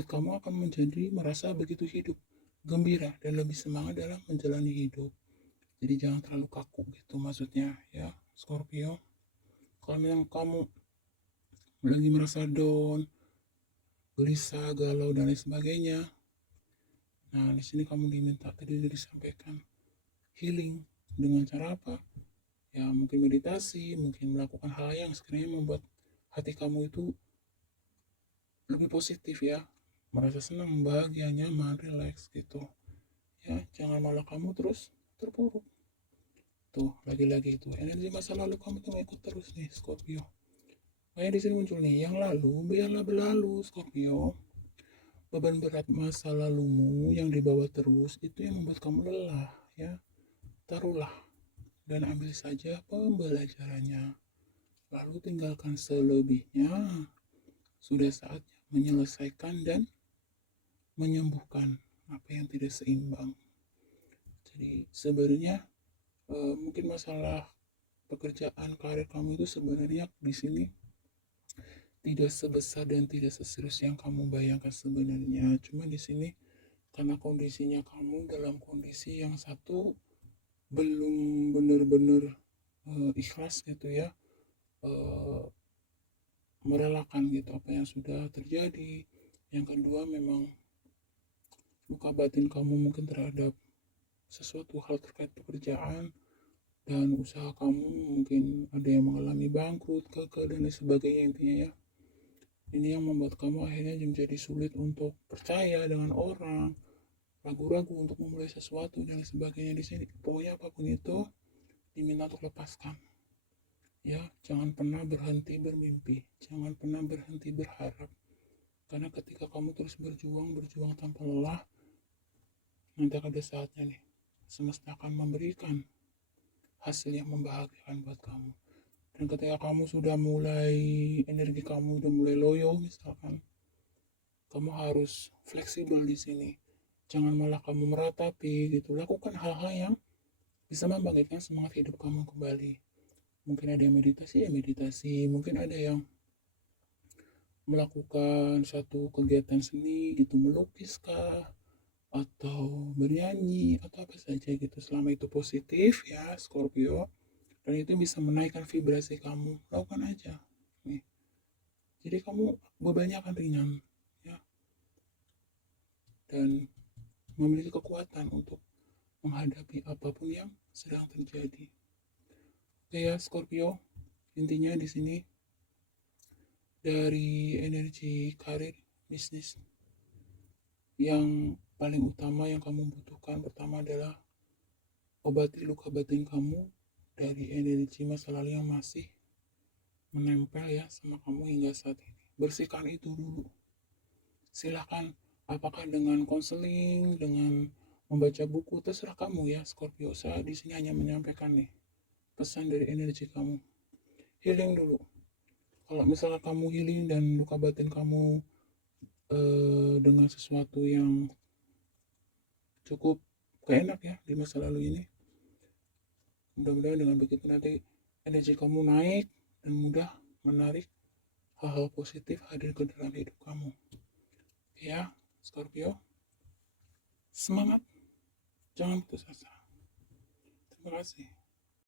kamu akan merasa begitu hidup, gembira dan lebih semangat dalam menjalani hidup. Jadi jangan terlalu kaku gitu maksudnya ya, Scorpio. Kalau memang kamu lagi merasa down, gelisah, galau dan lain sebagainya, nah di sini kamu diminta tadi disampaikan healing dengan cara apa? Ya mungkin meditasi, mungkin melakukan hal yang sekiranya membuat hati kamu itu lebih positif ya, merasa senang, bahagia, nyaman, relax gitu. Ya, jangan malah kamu terus terpuruk. Tuh, lagi-lagi itu energi masa lalu kamu tuh ikut terus nih, Scorpio. Kayak di sini muncul nih, yang lalu biarlah berlalu, Scorpio. Beban berat masa lalumu yang dibawa terus itu yang membuat kamu lelah, ya. Taruhlah dan ambil saja pembelajarannya. Lalu tinggalkan selebihnya. Sudah saatnya menyelesaikan dan menyembuhkan apa yang tidak seimbang. Jadi sebenarnya mungkin masalah pekerjaan karir kamu itu sebenarnya di sini tidak sebesar dan tidak seserius yang kamu bayangkan sebenarnya. Cuma di sini karena kondisinya kamu dalam kondisi yang satu belum benar-benar ikhlas gitu ya, uh, merelakan gitu apa yang sudah terjadi. Yang kedua memang luka batin kamu mungkin terhadap sesuatu hal terkait pekerjaan dan usaha kamu, mungkin ada yang mengalami bangkrut, gagal dan lain sebagainya intinya ya. Ini yang membuat kamu akhirnya menjadi sulit untuk percaya dengan orang, ragu-ragu untuk memulai sesuatu dan lain sebagainya di sini. Pokoknya apapun itu diminta untuk lepaskan. Ya, jangan pernah berhenti bermimpi, jangan pernah berhenti berharap. Karena ketika kamu terus berjuang tanpa lelah, nanti ada saatnya nih, semesta akan memberikan hasil yang membahagiakan buat kamu. Dan ketika kamu sudah mulai, energi kamu udah mulai loyo misalkan, kamu harus fleksibel di sini. Jangan malah kamu meratapi gitu. Lakukan hal-hal yang bisa membangkitkan semangat hidup kamu kembali. Mungkin ada yang meditasi, ya meditasi. Mungkin ada yang melakukan satu kegiatan seni gitu, melukis kah, atau bernyanyi, atau apa saja gitu. Selama itu positif ya, Scorpio. Dan itu bisa menaikkan vibrasi kamu, lakukan aja nih. Jadi kamu bebannya akan ringan ya, dan memiliki kekuatan untuk menghadapi apapun yang sedang terjadi. Oke ya Scorpio, intinya di sini dari energi karir bisnis yang paling utama yang kamu butuhkan pertama adalah obati luka batin kamu dari energi masa lalu yang masih menempel ya sama kamu hingga saat ini. Bersihkan itu dulu. Silahkan apakah dengan konseling, dengan membaca buku, terserah kamu ya Scorpio. Saya di sini hanya menyampaikan nih pesan dari energi kamu. Healing dulu. Kalau misalnya kamu healing dan luka batin kamu dengan sesuatu yang cukup gak enak ya di masa lalu ini, mudah-mudahan dengan begitu nanti energi kamu naik dan mudah menarik hal-hal positif hadir ke dalam hidup kamu. Ya, Scorpio, semangat, jangan putus asa. Terima kasih.